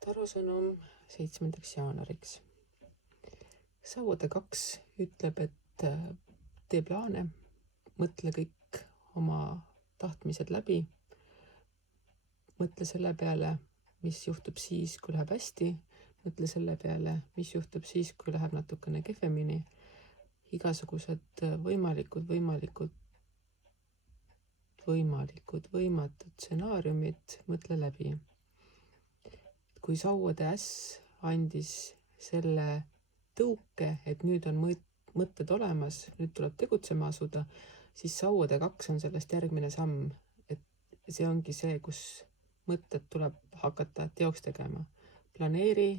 Tarosõnum 7. jaanuariks. Sauade 2 ütleb, et tee plaane, mõtle kõik oma tahtmised läbi, mõtle selle peale, mis juhtub siis, kui läheb hästi, mõtle selle peale, mis juhtub siis, kui läheb natukene kehvemini, igasugused võimatud stsenaariumid, mõtle läbi. Kui sauade äss andis selle tõuke, et nüüd on mõtted olemas, nüüd tuleb tegutsema asuda, siis sauade 2 on sellest järgmine samm, et see ongi see, kus mõtted tuleb hakata teoks tegema. Planeeri,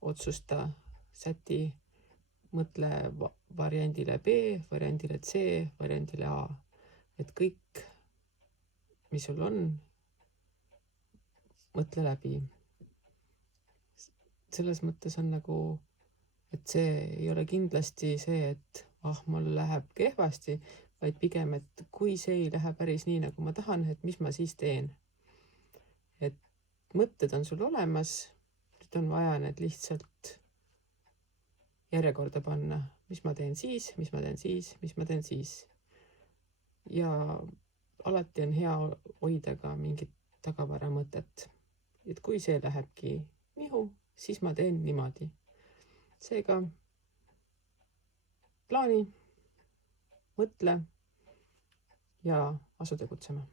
otsusta, säti, mõtle variandile B, variandile C, variandile A. Et kõik, mis sul on, mõtle läbi. Selles mõttes on nagu, et see ei ole kindlasti see, et mul läheb kehvasti, vaid pigem, et kui see ei lähe päris nii, nagu ma tahan, et mis ma siis teen. Et mõtted on sul olemas, nüüd on vaja need lihtsalt järjekorda panna, mis ma teen siis, mis ma teen siis, mis ma teen siis. Ja alati on hea hoida ka mingit tagavara mõtet. Et kui see lähebki nihu, siis ma teen niimoodi. Seega plaani, mõtle ja asu tegutsema.